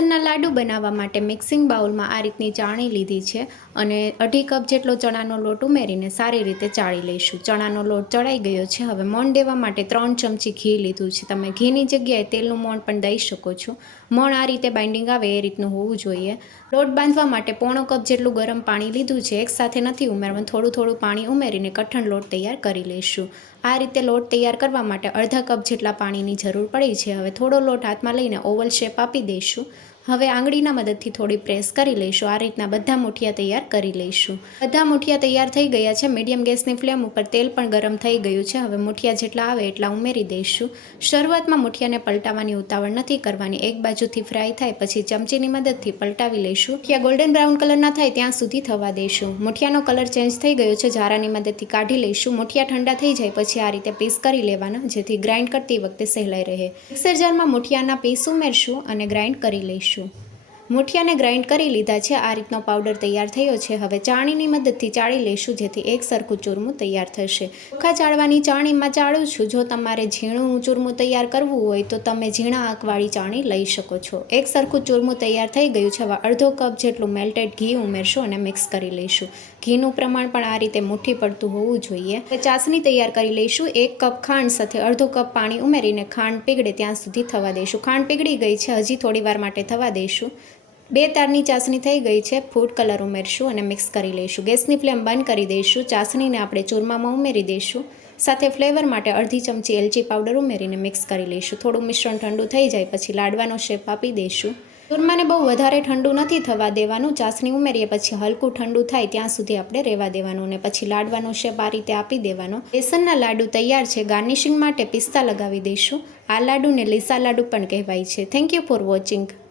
બેસનના લાડુ બનાવવા માટે મિક્સિંગ બાઉલમાં આ રીતની ચાળણી લીધી છે અને 1/2 કપ જેટલો ચણાનો લોટ ઉમેરીને સારી રીતે ચાળી લઈશું. ચણાનો લોટ ચડાઈ ગયો છે. હવે મોણ દેવા માટે 3 ચમચી ઘી લીધું છે. તમે ઘીની જગ્યાએ તેલનું મોણ પણ દઈ શકો છો. મોણ આ રીતે બાઇન્ડિંગ આવે એ રીતનું હોવું જોઈએ. લોટ બાંધવા માટે 1/4 કપ જેટલું ગરમ પાણી લીધું છે. એકસાથે નથી ઉમેરવાનું, થોડું પાણી ઉમેરીને કઠણ લોટ તૈયાર કરી લઈશું. આ રીતે લોટ તૈયાર કરવા માટે 1/2 કપ જેટલા પાણીની જરૂર પડી છે. હવે થોડો લોટ હાથમાં લઈને ઓવલ શેપ આપી દઈશું. હવે આંગળીના મદદથી થોડી પ્રેસ કરી લઈશું. આ રીતના બધા મુઠિયા તૈયાર કરી લઈશું. બધા મુઠિયા તૈયાર થઈ ગયા છે. મીડિયમ ગેસની ફ્લેમ ઉપર તેલ પણ ગરમ થઈ ગયું છે. હવે મુઠિયા જેટલા આવે એટલા ઉમેરી દઈશું. શરૂઆતમાં મુઠિયાને પલટાવવાની ઉતાવળ નથી કરવાની. એક બાજુથી ફ્રાય થાય પછી ચમચીની મદદથી પલટાવી લઈશું. મુઠિયા ગોલ્ડન બ્રાઉન કલરના થાય ત્યાં સુધી થવા દઈશું. મુઠિયાનો કલર ચેન્જ થઈ ગયો છે. ઝારાની મદદથી કાઢી લઈશું. મુઠિયા ઠંડા થઈ જાય પછી આ રીતે પીસ કરી લેવાના, જેથી ગ્રાઇન્ડ કરતી વખતે સહેલાઈ રહે. મિક્સર જારમાં મુઠિયાના પીસ ઉમેરશું અને ગ્રાઇન્ડ કરી લઈશું. મુઠિયાને ગ્રાઇન્ડ કરી લીધા છે. આ રીતનો પાવડર તૈયાર થયો છે. હવે ચાળણીની મદદથી ચાળી લઈશું, જેથી એક સરખું ચૂરમું તૈયાર થશે. ચોખ્ખા ચાળવાની ચાળણીમાં ચાળું છું. જો તમારે ઝીણું ચૂરમું તૈયાર કરવું હોય તો તમે ઝીણા આંકવાળી ચાળણી લઈ શકો છો. એક સરખું ચૂરમું તૈયાર થઈ ગયું છે. હવે 1/2 કપ જેટલું મેલ્ટેડ ઘી ઉમેરશું અને મિક્સ કરી લઈશું. ઘીનું પ્રમાણ પણ આ રીતે મુઠ્ઠી પડતું હોવું જોઈએ. હવે ચાસણી તૈયાર કરી લઈશું. 1 કપ ખાંડ સાથે 1/2 કપ પાણી ઉમેરીને ખાંડ પીગળે ત્યાં સુધી થવા દઈશું. ખાંડ પીગળી ગઈ છે. હજી થોડી વાર માટે થવા દઈશું. 2 તારની ચાસણી થઈ ગઈ છે. ફૂડ કલર ઉમેરશું અને મિક્સ કરી લઈશું. ગેસની ફ્લેમ બંધ કરી દઈશું. ચાસણીને આપણે ચૂરમામાં ઉમેરી દઈશું. સાથે ફ્લેવર માટે અડધી ચમચી એલચી પાવડર ઉમેરીને મિક્સ કરી લઈશું. થોડું મિશ્રણ ઠંડુ થઈ જાય પછી લાડવાનો શેપ આપી દઈશું. ચૂરમાને બહુ વધારે ઠંડુ નથી થવા દેવાનું. ચાસણી ઉમેરીએ પછી હલકું ઠંડુ થાય ત્યાં સુધી આપણે રહેવા દેવાનું અને પછી લાડવાનો શેપ આ રીતે આપી દેવાનો. બેસનના લાડુ તૈયાર છે. ગાર્નિશિંગ માટે પિસ્તા લગાવી દઈશું. આ લાડુને લીસા લાડુ પણ કહેવાય છે. Thank you for watching.